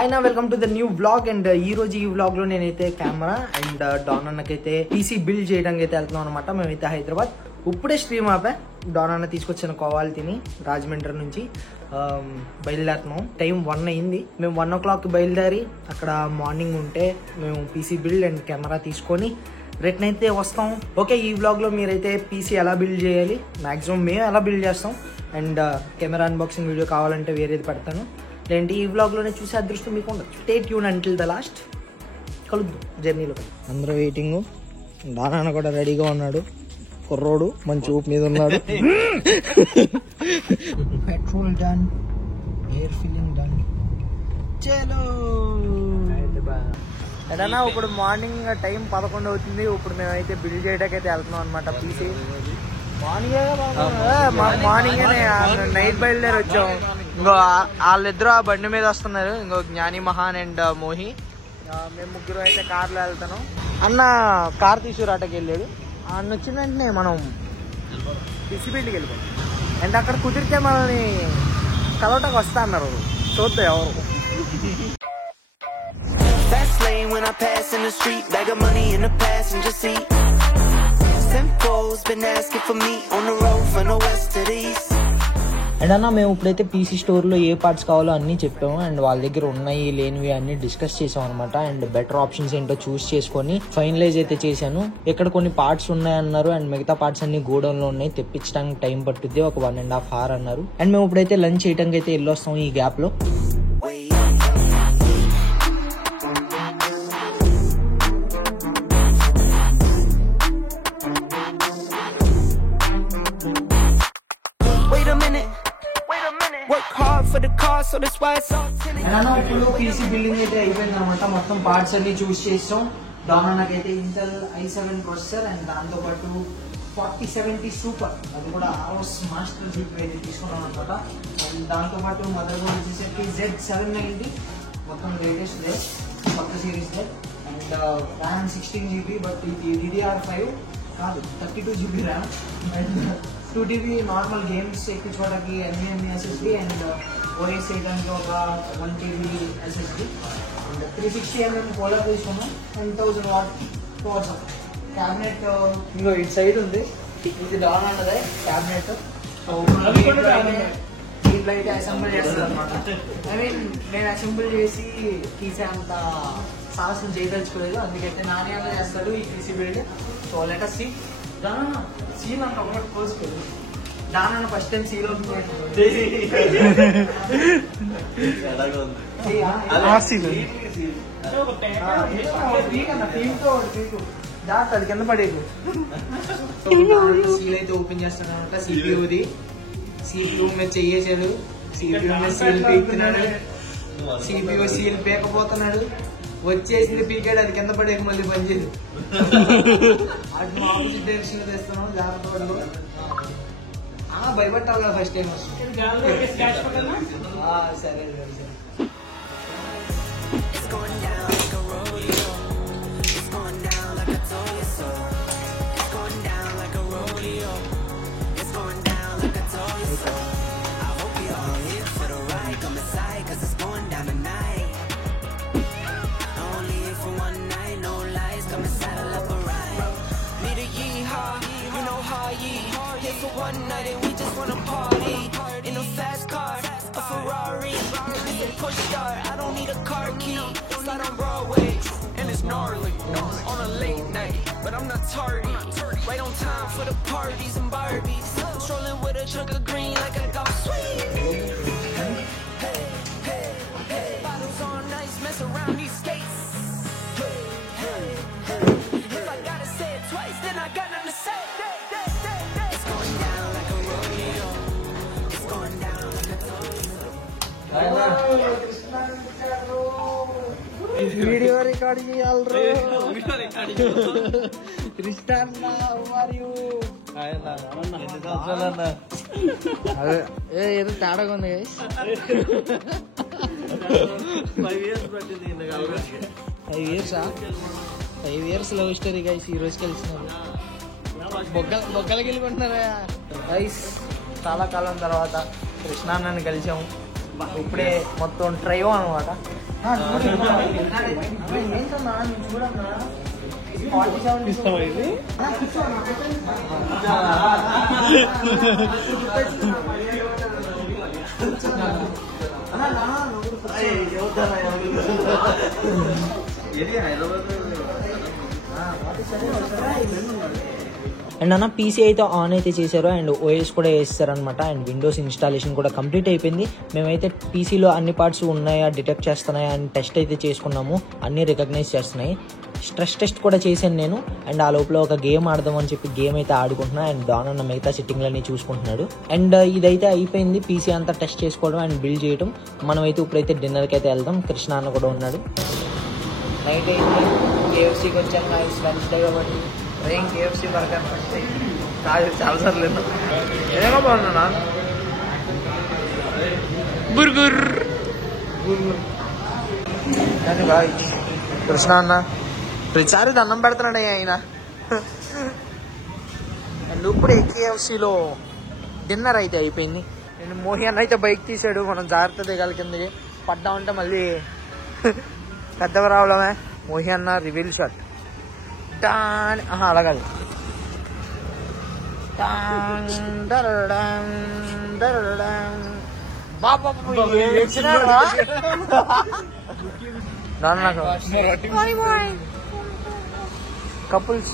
Hi నా welcome to the new vlog. And ఈ రోజు ఈ వ్లాగ్ లో నేనైతే కెమెరా అండ్ డాన్ అన్నకైతే పీసీ బిల్డ్ చేయడానికి అయితే వెళ్తున్నాం అనమాట. మేమైతే హైదరాబాద్ ఇప్పుడే స్ట్రీమ్ ఆపా. డాన్ అన్న తీసుకొచ్చిన క్వాలిటీని రాజమండ్రి నుంచి బయలుదేరుతున్నాం. టైం 1 అయింది. మేము 1 o'clock బయలుదేరి అక్కడ మార్నింగ్ ఉంటే మేము పీసీ బిల్డ్ అండ్ కెమెరా తీసుకొని రిటర్న్ అయితే వస్తాం. ఓకే, ఈ వ్లాగ్ లో మీరైతే పీసీ ఎలా బిల్డ్ చేయాలి, మాక్సిమం మేము ఎలా బిల్డ్ చేస్తాం అండ్ కెమెరా అన్బాక్సింగ్ వీడియో కావాలంటే వేరేది పెడతాను. లేదంటే ఈ వ్లాగ్లోనే చూసే అదృష్టం మీకు ఉండదు. Stay tune until the last. కలుద్దాం జర్నీలో. అందరూ వెయిటింగ్. డానా కూడా రెడీగా ఉన్నాడు. కుర్రోడు మంచి ఊపు మీద ఉన్నాడు. Petrol done, air filling done. చలో ఏదన్నా ఇప్పుడు మార్నింగ్ టైం 11 అవుతుంది. ఇప్పుడు మేమైతే బిల్డ్ చేయడానికి అయితే వెళ్తున్నాం అనమాట. పీసీ మార్నింగ్ నైట్ బయలుదేరి వచ్చాం. ఇంకో వాళ్ళిద్దరు ఆ బండి మీద వస్తున్నారు. ఇంకో జ్ఞాని, మహాన్ అండ్ మోహి. మేము ముగ్గురు అయితే కార్లో వెళ్తాను. అన్న కార్ తీసుకురాటకి వెళ్ళాడు. అన్న వచ్చిన వెంటనే మనం పిసిబిల్డ్కి వెళ్ళిపోయాం. అండ్ అక్కడ కుదిరితే మనల్ని కలవటకు వస్తా అన్నారు. చూద్దాం ఎవరు. When I pass in the street, bag of money in the passenger seat. Simcoe's been asking for me on the road from the west to the east. And అన్న మేము ఇప్పుడైతే పీసీ స్టోర్లో ఏ పార్ట్స్ కావాలో అన్నీ చెప్పాము. అండ్ వాళ్ళ దగ్గర ఉన్నాయి లేనివి అన్ని డిస్కస్ చేసాం అనమాట. అండ్ బెటర్ ఆప్షన్స్ ఏంటో చూస్ చేసుకొని ఫైనలైజ్ అయితే చేశాను. ఇక్కడ కొన్ని పార్ట్స్ ఉన్నాయన్నారు అండ్ మిగతా పార్ట్స్ అన్ని గోడౌన్ లో ఉన్నాయి. తెప్పించడానికి టైం పట్టుద్ది, ఒక 1.5 hours అన్నారు. అండ్ మేము ఇప్పుడైతే లంచ్ చేయడానికి అయితే వెళ్ళొస్తాం ఈ గ్యాప్ లో. ఇప్పుడు పీసీ బిల్డింగ్ అయితే అయిపోయింది అనమాట. మొత్తం పార్ట్స్ అన్ని చూస్ చేసాం. డానాకైతే ఇంటెల్ i7 ప్రాసెసర్ అండ్ దాంతో పాటు 4070 సూపర్, అది కూడా ROS మాస్టర్ జీపీ అయితే తీసుకున్నాం అనమాట. అండ్ దాంతో పాటు మదర్ బోర్డ్ వచ్చేసరికి Z790, మొత్తం లేటెస్ట్ కొత్త series. And RAM 16GB, but ఇది DDR5 కాదు, 32GB RAM. And 2TB normal games ఎక్కించుకోవడానికి అన్ని SSD అండ్ ఓఎస్ చేయడానికి ఒక 1TB SSD and 360mm cooler తీసుకున్నాం. 10,000 watt పవర్ సప్లై. క్యాబినెట్ ఇంకో ఇటు సైడ్ ఉంది. ఇది డాన్ అన్నదే క్యాబినెట్. దీంట్లో అయితే అసెంబుల్ చేస్తుంది అనమాట. ఐ మీన్ నేను అసెంబుల్ చేసి తీసే అంత సాహసం చేయదలుచుకోలేదు. అందుకైతే నాణ్యంగా చేస్తాడు ఈ PC build. So let us see. Scene అంత ఒకటి కోసుకోలేదు. దాని ఫస్ట్ టైం సీలో జాగ్రత్త, అది కింద పడేది. సీల్ అయితే ఓపెన్ చేస్తాను అనమాట. సిపియూది సిపియూ మీద చెయ్యేసాడు. సిపియూ మీద సీల్ పీకుతున్నాడు. సిపియూ సీల్ పీకపోతున్నాడు. వచ్చేసింది పీకాడు, అది కింద పడేది మళ్ళీ పనిచేయదు. అటు ఆపోజిట్ డైరెక్షన్ తెస్తున్నాం. జాగ్రత్త పడుకో. భయపట్టావు కదా ఫస్ట్ టైం వస్తుంది. సరే సరే సరే. For one night and we just wanna party in a fast car, a Ferrari. It's a push start, I don't need a car key. Slide on Broadway and it's gnarly on a late night, but I'm not tardy. Right on time for the parties and Barbies. Strolling with a chunk of green like I got sweet. Hey, hey, hey, hey. Bottles on nice, mess around these skates. Hey, hey, hey. If I gotta say it twice, then I got nothing to say. Video record చేయాలి. ఏదో తేడాగా ఉంది. 5 years love story guys. ఈ రోజు కలిసినారు. బొగ్గలకి వెళ్ళిపోతున్నారా guys. చాలా కాలం తర్వాత కృష్ణాన్నని కలిసాము. ఇప్పుడే మొత్తం ట్రైవో అనమాట. ఏంటన్నా నేను చూడన్నా 47 ఇస్తావా ఇది? అండ్ అన్న పీసీ అయితే ఆన్ అయితే చేశారు అండ్ ఓఎస్ కూడా వేస్తారనమాట. అండ్ విండోస్ ఇన్స్టాలేషన్ కూడా కంప్లీట్ అయిపోయింది. మేమైతే పీసీలో అన్ని పార్ట్స్ ఉన్నాయా డిటెక్ట్ చేస్తున్నాయా అని టెస్ట్ అయితే చేసుకున్నాము. అన్నీ రికగ్నైజ్ చేస్తున్నాయి. స్ట్రెస్ టెస్ట్ కూడా చేశాను నేను. అండ్ ఆ లోపల ఒక గేమ్ ఆడదామని చెప్పి గేమ్ అయితే ఆడుకుంటున్నా. అండ్ దాని మిగతా సెట్టింగ్లన్నీ చూసుకుంటున్నాడు. అండ్ ఇదైతే అయిపోయింది పీసీ అంతా టెస్ట్ చేసుకోవడం అండ్ బిల్డ్ చేయడం. మనమైతే ఇప్పుడైతే డిన్నర్కి అయితే వెళ్దాం. కృష్ణ అన్న కూడా ఉన్నాడు. నైట్ అయితే కేఎఫ్సీకి వచ్చాను. వెన్స్డే కాబట్టి ఏం కేఎఫ్సీ బర్గర్ ఫస్ట్ కాదు చాలాసార్లు ఏమో బాగున్నా బుర్గుర్ కానీ బాయ్ కృష్ణ అన్న ప్రతిసారి దండం పెడుతున్నాడే ఆయన. అండ్ ఇప్పుడు కేఎఫ్సీలో డిన్నర్ అయితే అయిపోయింది. నేను మోహి అన్న అయితే బైక్ తీసాడు. మనం జాగ్రత్త దిగాలి కిందకి. పడ్డామంటే మళ్ళీ పెద్ద ప్రాబ్లమే. మోహి అన్న రివీల్ షాట్ అలా కాదు. కపుల్స్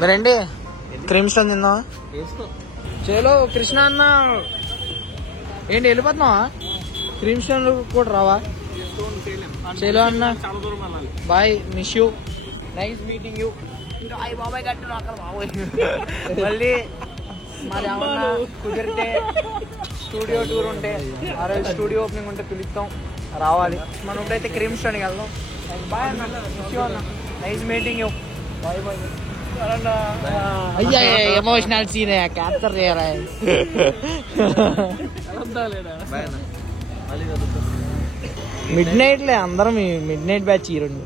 మరండి క్రీమ్ స్టోన్ తిందా చేలో కృష్ణ అన్న ఏంటి వెళ్ళిపోతున్నావా? క్రీమ్ స్టోన్ కూడా రావా? చేలో అన్న bye miss you nice meeting you. బాబాయ్ గట్టు మళ్ళీ మాది ఏమన్నా కుదిరితే స్టూడియో టూర్ ఉంటే ఆ రోజు స్టూడియో ఓపెనింగ్ ఉంటే పిలుస్తాం రావాలి. మనం ఇప్పుడైతే క్రీమ్ స్టోన్కి వెళ్దాం. బాయ్ అన్న మిస్ యూ అన్న nice meeting you. Bye bye. అయ్యా ఎమోషనల్ సీన్ క్యాప్చర్ చేయరా? మిడ్ నైట్ లే అందరం మిడ్ నైట్ బ్యాచ్ ఈ రెండు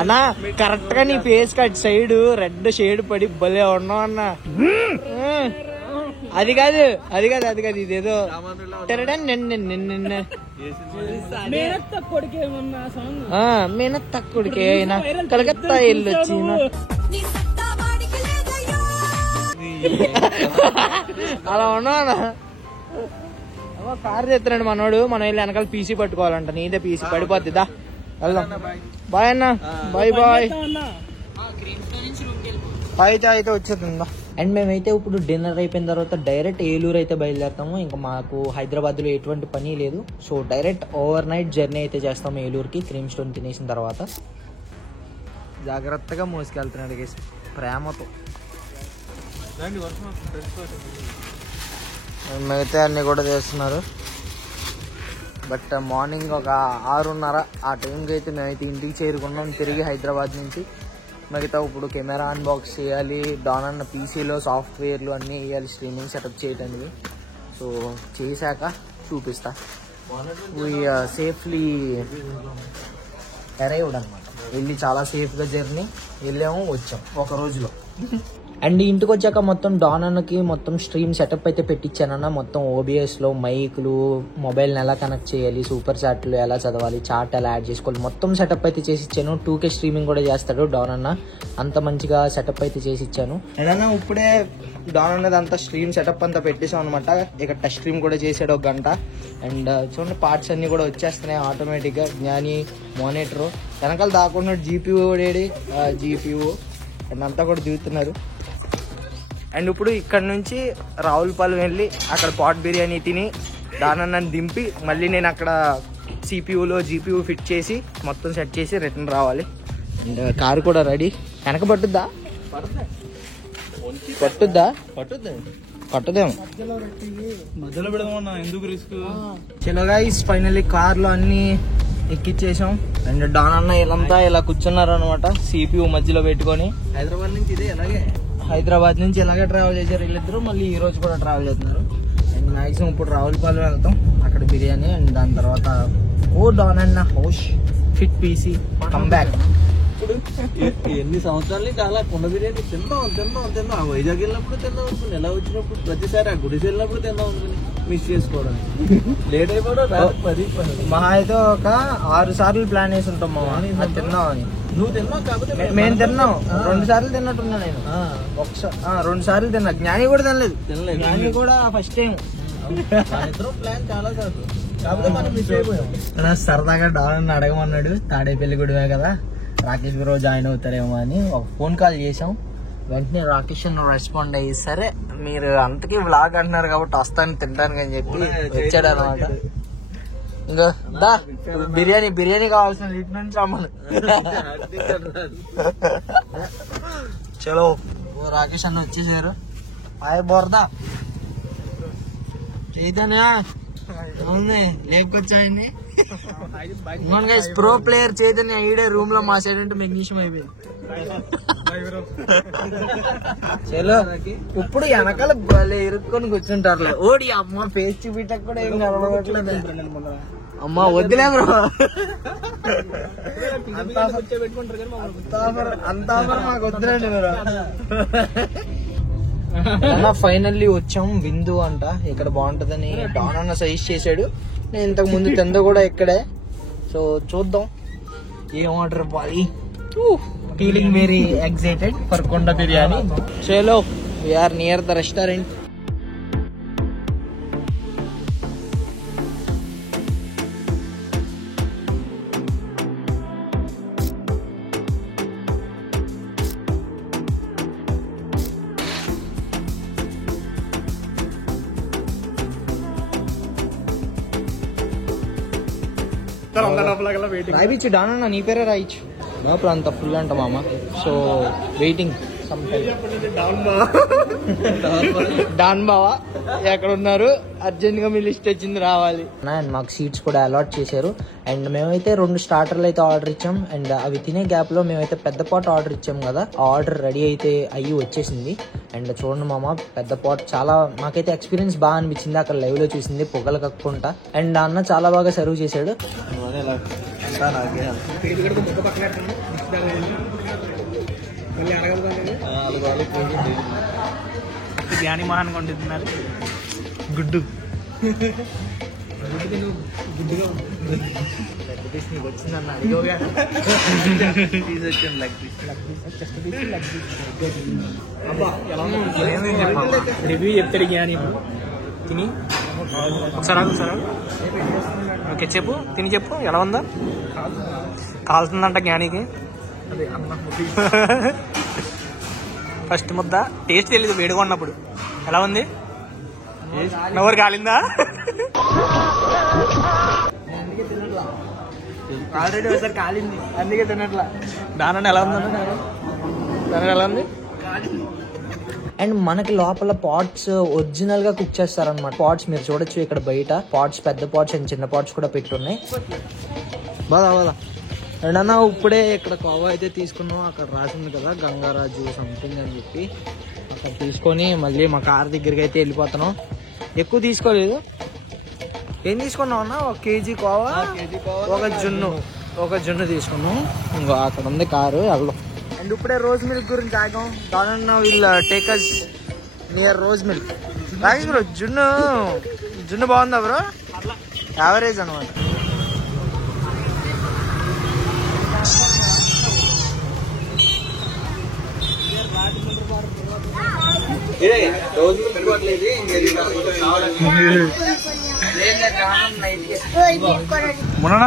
అన్నా. కరెక్ట్ గా నీ face cut side red shade పడి భలే ఉన్నావు అన్న. అది కాదు ఇదేదో మేనత్త కొడుకే కలకత్తా వెళ్ళి వచ్చిన అలా ఉన్నానా? కారు తెస్తున్నాడు మనోడు. మనం వెళ్ళి వెనకాల పీసీ పట్టుకోవాలంట. నీదే పీసీ పడిపోద్ది. దా వెళ్దాం. బాయ్ అన్న బాయ్ బాయ్. అయితే వచ్చేస్తుందా. అండ్ మేమైతే ఇప్పుడు డిన్నర్ అయిపోయిన తర్వాత డైరెక్ట్ ఏలూరు అయితే బయలుదేరుతాము. ఇంకా మాకు హైదరాబాద్లో ఎటువంటి పని లేదు. So direct over night journey అయితే చేస్తాము ఏలూరుకి క్రీమ్ స్టోన్ తినేసిన తర్వాత. జాగ్రత్తగా మోసుకెళ్తున్నాడు గేసి ప్రేమతో. మిగతా అన్నీ కూడా చేస్తున్నారు. బట్ మార్నింగ్ ఒక 6:30 ఆ టైంకి అయితే మేమైతే ఇంటికి చేరుకున్నాం తిరిగి హైదరాబాద్ నుంచి. మిగతా ఇప్పుడు కెమెరా అన్బాక్స్ చేయాలి. డాన్ అన్న పీసీలో సాఫ్ట్వేర్లు అన్నీ వేయాలి స్ట్రీమింగ్ సెటప్ చేయడానికి. సో చేశాక చూపిస్తా. సేఫ్లీ అరైవ్డ్ అనమాట. వెళ్ళి చాలా సేఫ్గా జర్నీ వెళ్ళాము వచ్చాం ఒక రోజులో. అండ్ ఇంటికి వచ్చాక మొత్తం డాన్ అన్నకి మొత్తం స్ట్రీమ్ సెటప్ అయితే పెట్టించానన్న. మొత్తం ఓబిఎస్లో మైక్లు, మొబైల్ని ఎలా కనెక్ట్ చేయాలి, సూపర్ చాట్లు ఎలా చదవాలి, చార్ట్ ఎలా యాడ్ చేసుకోవాలి, మొత్తం సెటప్ అయితే చేసి ఇచ్చాను. 2K స్ట్రీమింగ్ కూడా చేస్తాడు డాన్ అన్న. అంత మంచిగా సెటప్ అయితే చేసి ఇచ్చాను. ఏదన్నా ఇప్పుడే డాన్ అన్నది అంతా స్ట్రీమ్ సెటప్ అంతా పెట్టేసాం అనమాట. ఇక టచ్ స్ట్రీమ్ కూడా చేసాడు 1 గంట. అండ్ చూడండి పార్ట్స్ అన్నీ కూడా వచ్చేస్తున్నాయి ఆటోమేటిక్గా. జ్ఞాని మానిటర్ వెనకాల దాకుండా జీపీయూ అండ్ అంతా కూడా దిగుతున్నారు. అండ్ ఇప్పుడు ఇక్కడ నుంచి రావులపాలెం వెళ్ళి అక్కడ పాట్ బిర్యానీ తిని దానన్నని దింపి మళ్ళీ నేను అక్కడ సిపియూలో జీపీయూ ఫిట్ చేసి మొత్తం సెట్ చేసి రిటర్న్ రావాలి. అండ్ కారు కూడా రెడీ. వెనక పట్టుద్దా? పట్టుదేమో. మధ్యలో పెడదామన్నా ఎందుకు రిస్క్. చలో గైస్ ఫైనల్లీ కార్లో అన్ని ఎక్కిచ్చేసాం. అండ్ డాన్ అన్న వీళ్ళంతా ఇలా కూర్చున్నారు అనమాట సిపియూ మధ్యలో పెట్టుకొని. హైదరాబాద్ నుంచి ఇలాగే ట్రావెల్ చేశారు వీళ్ళిద్దరు. మళ్ళీ ఈ రోజు కూడా ట్రావెల్ చేస్తున్నారు. అండ్ మ్యాక్సిమం ఇప్పుడు రావులపాలెం వెళ్తాం అక్కడ బిర్యానీ. అండ్ దాని తర్వాత డాన్ అన్న house fit PC come back. ఇప్పుడు ఎన్ని సంవత్సరాలు చాలా కుండ బిర్యానీ తిందాం ఆ వైజాగ్ వెళ్ళినప్పుడు తిందాం అనుకుని, ఎలా వచ్చినప్పుడు ప్రతిసారి ఆ గుడికి వెళ్ళినప్పుడు తిందాం అనుకుని మిస్ చేసుకోవడానికి లేట్ అయిపోవడం 10 మహా అయితే ఒక 6 సార్లు ప్లాన్ వేసి ఉంటాం మామ అది తిందాం అని. నువ్వు తిన్నావు కాబట్టి మేము తిన్నాం 2 సార్లు తిన్నట్టున్నా నేను. ఒకసారి 2 సార్లు తిన్నా. జ్ఞాని కూడా తినలేదు. జ్ఞాని కూడా ఫస్ట్ టైం. ప్లాన్ చాలా సార్లు కాకపోతే మనం మిస్ అయిపోయాం. సరదాగా డాన్ అడగమన్నాడు, తాడేపల్లి గుడివే కదా, రాకేష్ గురు జాయిన్ అవుతారేమో అని ఒక ఫోన్ కాల్ చేసాం. వెంటనే రాకేష్ రెస్పాండ్ అయ్యి, సరే మీరు అంతకీ వ్లాగ్ అంటున్నారు కాబట్టి వస్తాను తింటాను అని చెప్పి వచ్చాడు అనమాట. ఇంకా దా బిర్యానీ కావాల్సిన ఇటు నుంచి అమ్మలు. చలో రాకేష్ అన్న వచ్చేసారు. బోర్దా చైతన్య లేపుకొచ్చాయని ప్రో ప్లేయర్ చైతన్య ఈడే రూమ్ లో మా సైడ్ అంటే మెగ్నీషియం అయిపోయింది. చలో ఇప్పుడు వెనకాల భలే ఇరుక్కొని కూర్చుంటారులే. ఓడి అమ్మ ఫేస్ చూపించక కూడా ఏం కనబడట్లేదు. అమ్మ వద్దులే బ్రో, అంత ఆఫర్ మాకు వద్దులేండి మీరు. ఫైనల్లీ వచ్చాం విందు అంట, ఇక్కడ బాగుంటదని డాన్ అన్న సజెస్ట్ చేశాడు. నేను ఇంతకు ముందు తింద కూడా ఇక్కడే. సో చూద్దాం ఏం ఆర్డర్ ఇవ్వాలి. ఫీలింగ్ వెరీ ఎక్సైటెడ్ ఫర్ కొండ బిర్యానీ. చలో వీఆర్ నియర్ ద రెస్టారెంట్. రాయిచ్చు డానన్న నీ పేరే రాయిచ్చు. లోపల అంత ఫుల్ అంట మామ. So waiting. డాన్ బావా ఎక్కడ ఉన్నారు, అర్జెంట్ గా మీ లిస్ట్ వచ్చింది రావాలి. అండ్ మాకు సీట్స్ కూడా అలాట్ చేశారు. అండ్ మేమైతే 2 స్టార్టర్లు అయితే ఆర్డర్ ఇచ్చాం. అండ్ అవి తినే గ్యాప్ లో మేమైతే పెద్ద పాట్ ఆర్డర్ ఇచ్చాం కదా, ఆ ఆర్డర్ రెడీ అయితే అయ్యి వచ్చేసింది. అండ్ చూడండి మామ, పెద్ద పాట్ చాలా మాకైతే ఎక్స్పీరియన్స్ బాగా అనిపించింది. అక్కడ లైవ్ లో చూసింది పొగలు కక్కుంటా. అండ్ అన్న చాలా బాగా సర్వ్ చేశాడు. జ్ఞాని మహాన్ కొంటున్నారు. గుడ్డు రివ్యూ చెప్తాడు జ్ఞాని. తిని ఒకసారి ఓకే చెప్పు, తిని చెప్పు ఎలా ఉందా. కాలుతుందంట జ్ఞానికి. ఫస్ట్ ముద్ద టేస్ట్ తెలీదు వేడిగా ఉన్నప్పుడు. ఎలా ఉంది, నవ్వరు కాలిందా? ఆల్రెడీ ఒకసారి కాలింది అందుకే తినట్లా. దాని ఎలా ఉందన్న, దాని ఎలా ఉంది. అండ్ మనకి లోపల పాట్స్ ఒరిజినల్ గా కుక్ చేస్తారనమాట. పాట్స్ మీరు చూడొచ్చు ఇక్కడ బయట. పాట్స్ పెద్ద పాట్స్ అండ్ చిన్న పాట్స్ కూడా పెట్టున్నాయి. బాదా అండ్ అన్న ఇప్పుడే ఇక్కడ కోవా అయితే తీసుకున్నాం. అక్కడ రాసింది కదా గంగారాజు సంథింగ్ అని చెప్పి, అక్కడ తీసుకొని మళ్ళీ మా కార్ దగ్గరికి అయితే వెళ్ళిపోతున్నాం. ఎక్కువ తీసుకోలేదు. ఏం తీసుకున్నాం అన్న, 1 కేజీ కోవా, ఒక జున్ను తీసుకున్నాం. ఇంకో అక్కడ ఉంది కారు వెళ్దాం. అండ్ ఇప్పుడే రోజ్ మిల్క్ గురించి ఆగాం. దానన్న వీళ్ళ takers near rose milk. Rakesh bro జున్ను బాగుందా బ్రో? యావరేజ్ అనమాట. మొన్న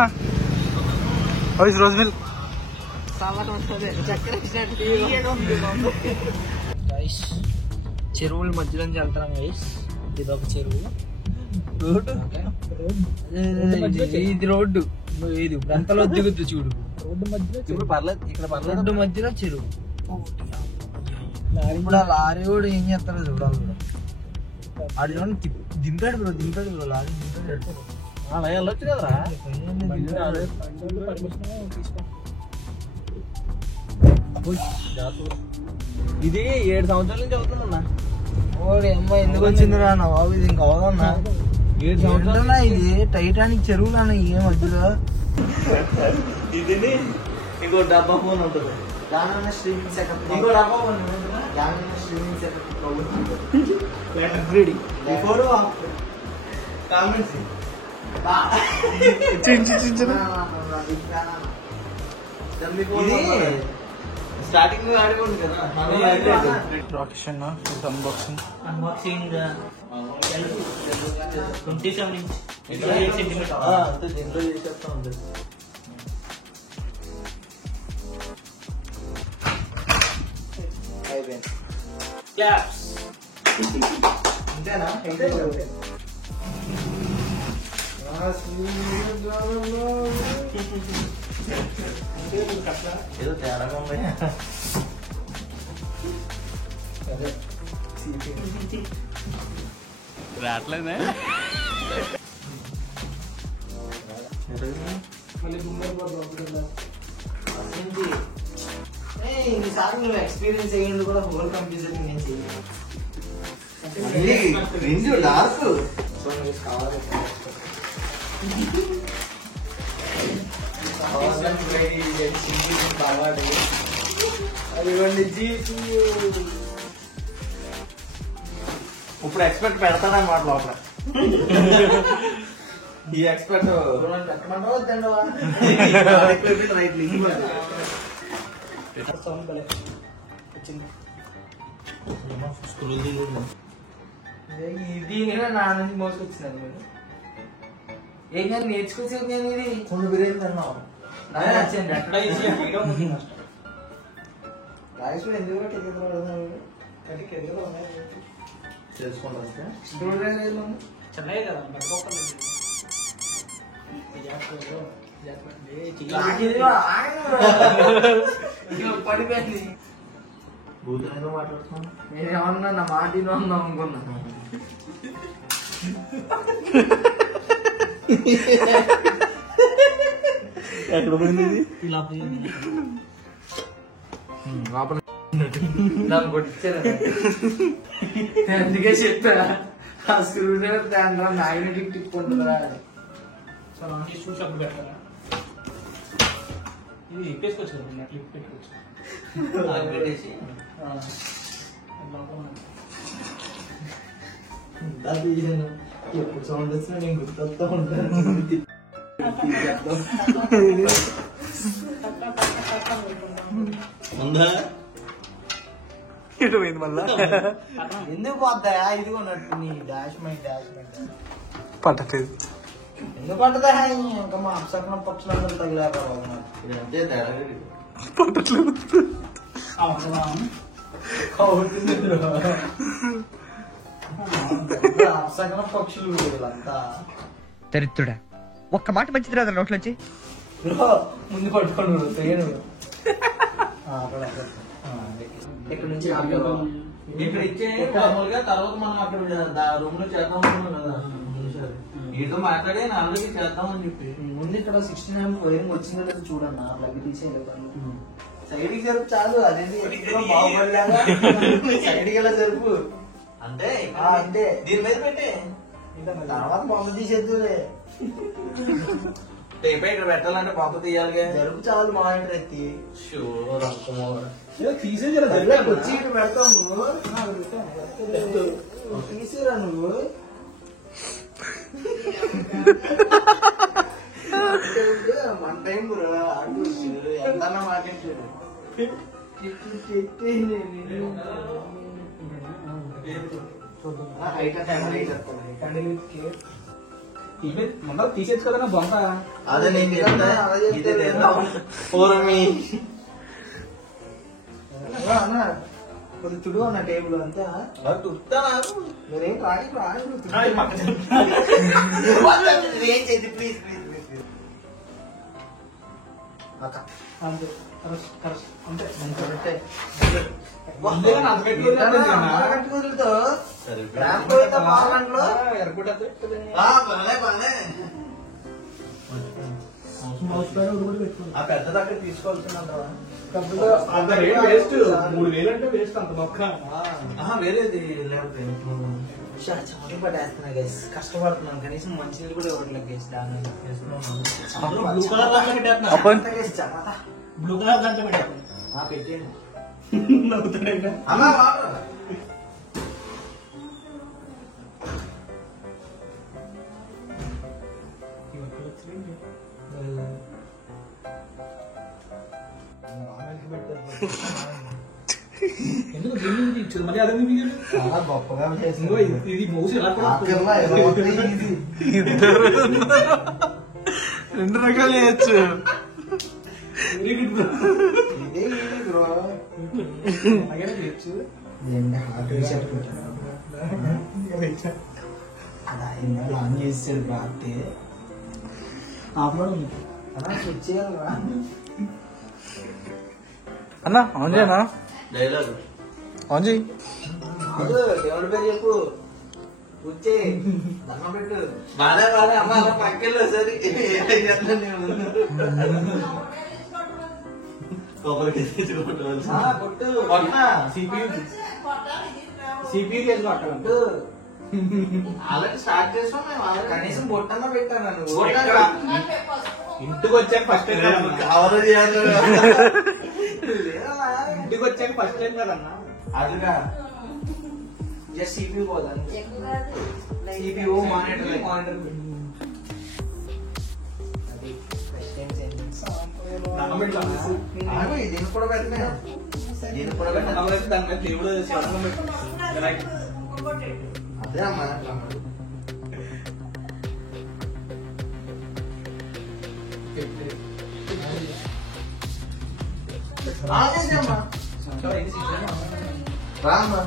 రోజ్ మిల్క్ చెరువుల మధ్యలో నుంచి వెళ్తాం గైస్. ఇదొక చెరువు. ఇది రోడ్డు. ఇది ఎంతలో దిగుద్దు చూడు. ఇప్పుడు పర్లేదు, ఇక్కడ పర్లేదు. రోడ్డు మధ్యలో చెరువు. ఇప్పుడు ఆ లారీ కూడా ఏం చేస్తారో చూడాలి. అది దింపాడు బ్రో లారీ దింపాడు. అలా వెళ్ళొచ్చు కదరా. ఇది 7 సంవత్సరాల నుంచి అవుతుందన్నా. ఓడి అమ్మాయి ఎందుకు వచ్చింది రా నా బాబు, ఇది ఇంకా అవదన్నా. 7 సంవత్సరాలు ఇది టైటానిక్ చెరువులు అన్న. ఏం వద్దురా, ఇంకో డబ్బా ఫోన్ ఉంటుంది. దాని స్ట్రీమింగ్ సెటప్ ఇంకో డబ్బా ఫోన్ దాని streaming setup before comments starting ఆడుకోండి కదా. రాకేష్ అన్న అన్బాక్సింగ్ 27 ఇంచ్ అంతే దీంట్లో చేసేస్తా ఉంటుంది. అయిపోయింది. క్లాప్స్. అంతేనా? ఏదో తేడాగా ఉంది. రావట్లేదే ఈసారి నువ్వు ఎక్స్పీరియన్స్ అయ్యింది కూడా హోల్ కంప్యూటర్ నేను చేయలేదు. డార్క్ సో మీకు కావాలి అదిగోండి జీపు. ఇప్పుడు ఎక్స్పెక్ట్ పెడతాడన్నమాట లోపల. ఈ ఎక్స్పెక్ట్ పెట్టమంటావా తిండవా? రైట్ ఇది నా నుంచి మోసుకొచ్చినది మీరు ఏం కానీ నేర్చుకొచ్చేది నేను ఇది కొన్ని బిర్యానీ తిన్నావు. నాకు నచ్చింది. ఎక్కడ రాయిస్లో ఎందుకు తెలుసుకుంటాను. చెన్నై కదా పడిపోయింది. బూతులు ఏదో మాట్లాడుతున్నాను. నేనేమన్నా నా మాట విన్నాం అనుకున్నా. ఎక్కడ పోయింది నాకు కొట్టించారు. అందుకే చెప్పా ఆ స్క్రూ డ్రైవర్ దాంట్లో మ్యాగ్నెటిక్ టిప్ ఉంటుందా అని. చూసి అప్పుడు పెట్టారా? ఇది ఇప్పేసుకోవచ్చు కదా, క్లిప్ పెట్టుకోవచ్చు. పెట్టేసి అది ఎప్పుడు సౌండ్ వచ్చినా నేను గుర్తొస్తా ఉంటాను. ఉందా ఎందుకు పోద్దా? ఇదిగో నట్టు నీ డాష్ మై పట్టలేదు. ఎందుకు పట్టదా? ఇంకా మా అప్సకనం పక్షులందరూ తగిలారు. అంతే తేడా. అప్సకనం పక్షులు వీళ్ళంతా. దరిద్రుడా, ఒక్క మాట మంచిది రాదు నోట్లోంచి. ముందు పట్టుకోండు ట్రైన్ ఇక్కడ నుంచి ఇక్కడ ఇచ్చే మామూలుగా తర్వాత మనం అక్కడ రూమ్ లో చేద్దాం అనుకున్నాం కదా. వీటితో మాట్లాడి నాలుగు చేద్దామని చెప్పి ముందు ఇక్కడ 16 వైరింగ్ వచ్చిందో లేదో చూడన్నా. లగ్గి తీసేయలేదు. సైడ్కి జరుపు చాలు. అదేంటి బాగుపడలేదా? సైడ్కి ఎలా జరుపు అంటే అంటే దీని మీద పెట్టే తర్వాత బొమ్మ తీసేద్దులే. టేప్ ఇక్కడ పెట్టాలంటే పప్పు తీయాలిగా. జరుపు చాలు. మా ఇంటి ఎత్తి షూర్ వచ్చి ఇక్కడ పెడతావు నువ్వు. తీసిరా నువ్వు. మన టైం ఎంత మాట్లాడు. ముందర తీసేచ్చు కదా నా బొంక. అదే నేను ఇదే పూర్వమి కొద్ది తుడు అన్న టేబుల్ అంతా. మీరేం రాడి ప్లీజ్ అంతే ఆ పెద్దది అక్కడ తీసుకోవాల్సిందంటావా? అంత రేట్ వేస్ట్, 3000 అంటే వేస్ట్ అంత మొక్క. వేరేది లేకపోతే చాలా పడేస్తున్నా గైస్, కష్టపడుతున్నాను, కనీసం మంచినీళ్ళు కూడా ఇవ్వట్లేదు గైస్. దాని బ్లూ కలర్ దాంట్లో పెట్టేస్తున్నా. బ్లూ కలర్ దాంట్లో పెట్టేస్తున్నా. పెట్టేయండి. నవ్వుతాడంటే అన్నా వాటర్. ఎందుకు దీన్ని ఇచ్చేది మరి అదే మీకు చాలా గొప్పగా ఇంకో ఇది మౌస్ ఎలా కూడా రెండు రకాలు చేయొచ్చు. Very good bro. ఇదే ఇది బ్రో. అలాగే చేయొచ్చు. ఏంటి హార్ట్ రీసెట్ ఆన్ చేసాడు రాత్రి. అలా స్విచ్ చేయాలి రా. అన్నా ఆన్ చేయనా? డైలాగ్ ఆన్ చేయి. దేవుడి పేరు చెప్పు. కూర్చే దండం పెట్టు. బాగా అమ్మ అలా పక్కెళ్ళు సరే. కొట్టు సిపియూ కేసు కొట్టాలంట. ఆల్రెడీ స్టార్ట్ చేసాం మేము. కనీసం బొట్టన్నా పెట్టాను నువ్వు. ఇంటికి వచ్చాక ఫస్ట్ టైం కవర్ చేయాలి. ఇంటికి వచ్చాక ఫస్ట్ టైం కదన్నా. అదిగా జస్ట్ సిపియూ పోదాను. సిపియూ మానిటర్ మానిటర్ అది ఫస్ట్ టైం సెంటెన్స్. దండం పెట్టాను. దీనికి కూడా పెట్టినా. దీనికి కూడా పెట్టినా. దాని మీద దేవుడు శివలింగం పెట్టు. అదే అమ్మా. రామ్మా.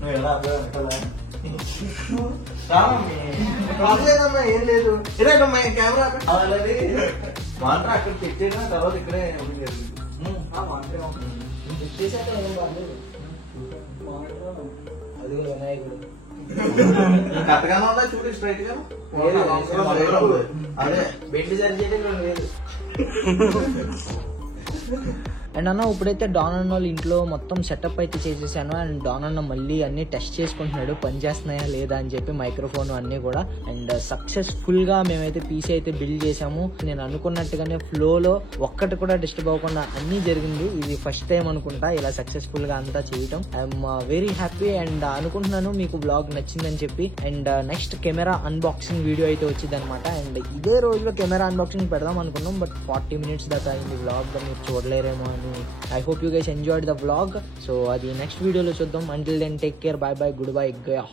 నువ్వు ఎలా అర్థం రామలేదమ్మా, ఏం లేదు. ఇదేమ్మా కెమెరా అలాగే వాటర్ అక్కడ పెట్టేనా తర్వాత ఇక్కడే పెట్టేసాక ఏం బాగాలేదు. అది కూడా వినాయకుడు. కరెక్ట్గానే ఉందా చూడు స్ట్రైట్ గా. అదే బెండ్ సరిచేయడం 2000. అండ్ అన్న ఇప్పుడైతే డాన్ అన్న వాళ్ళ ఇంట్లో మొత్తం సెటప్ అయితే చేసేసాను. అండ్ డాన్ అన్న మళ్ళీ అన్ని టెస్ట్ చేసుకుంటున్నాడు పని చేస్తున్నాయా లేదా అని చెప్పి, మైక్రోఫోన్ అన్ని కూడా. అండ్ సక్సెస్ఫుల్ గా మేమైతే పీసీ అయితే బిల్డ్ చేసాము. నేను అనుకున్నట్టుగానే ఫ్లోలో ఒక్కటి కూడా డిస్టర్బ్ అవ్వకుండా అన్ని జరిగింది. ఇది ఫస్ట్ టైం అనుకుంటా ఇలా సక్సెస్ఫుల్ గా అంతా చేయటం. ఐఎమ్ వెరీ హ్యాపీ అండ్ అనుకుంటున్నాను మీకు బ్లాగ్ నచ్చిందని చెప్పి. And next camera unboxing video అయితే వచ్చింది అనమాట. అండ్ ఇదే రోజులో కెమెరా అన్బాక్సింగ్ పెడదాం అనుకున్నాం, బట్ 40 minutes దాకా అయింది బ్లాగ్, మీరు చూడలేరేమో అని. I hope you guys enjoyed the vlog. So అది నెక్స్ట్ వీడియోలో చూద్దాం. Until then, take care, bye bye, goodbye, gaya.